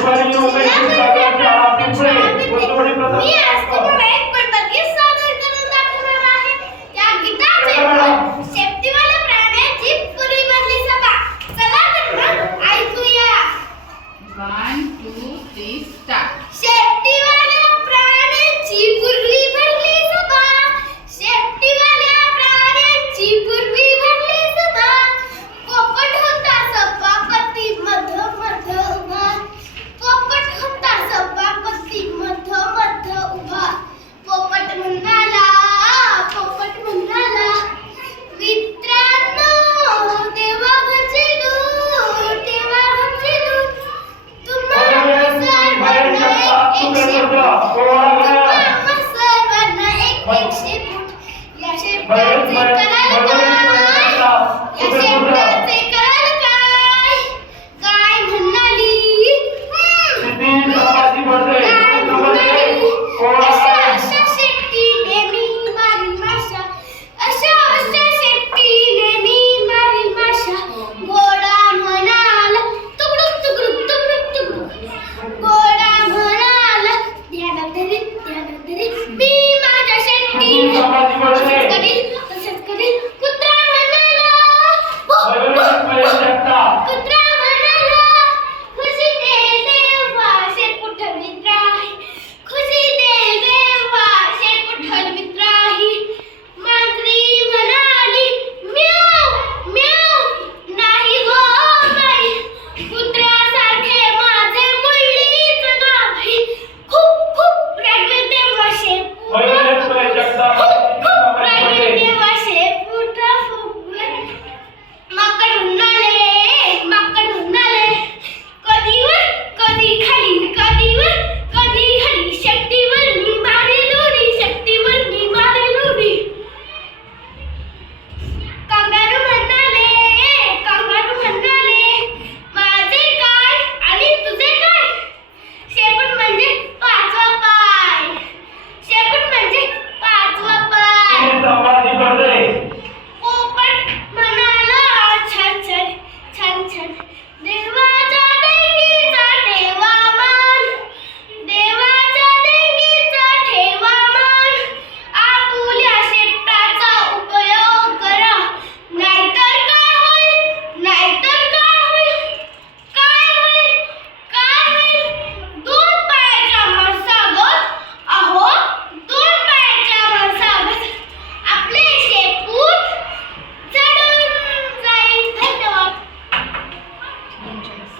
गुरुवारी उमेश सागर शाळा पिंपळे गोष्टवडी प्रथम मी आज तुम्हाला एक गीत सादर करून दाखवणार आहे. त्या गीताचे शेपटीवाल्या प्राण्याची पुरी भरली सभा. चला तर मग ऐकूया. 1 2 3 स्टार्ट. शेपटीवाल्या प्राण्याची पुरी भरली सभा. शेपटीवाल्या प्राण्याची पुरी भरली सभा. पोपट होता सभापती मध मध उभा. पोपट होता सभापती मध मध उभा. पोपट म्हणाला मित्रांनो देवा घरचेलो तुम्हाला सर्वांना एक शेपूट. या शेपटाचे कराल काय? काय म्हणाली? अशा शेपटीने मी मारी माशा. अशा शेपटीने मी मारी माशा. घोडा म्हणाला तुकडुक तुकडुक तुकडुक तुकडुक. घोडा म्हणाला ध्यानात धरी मी माझ्या शेपटीने तसंच करील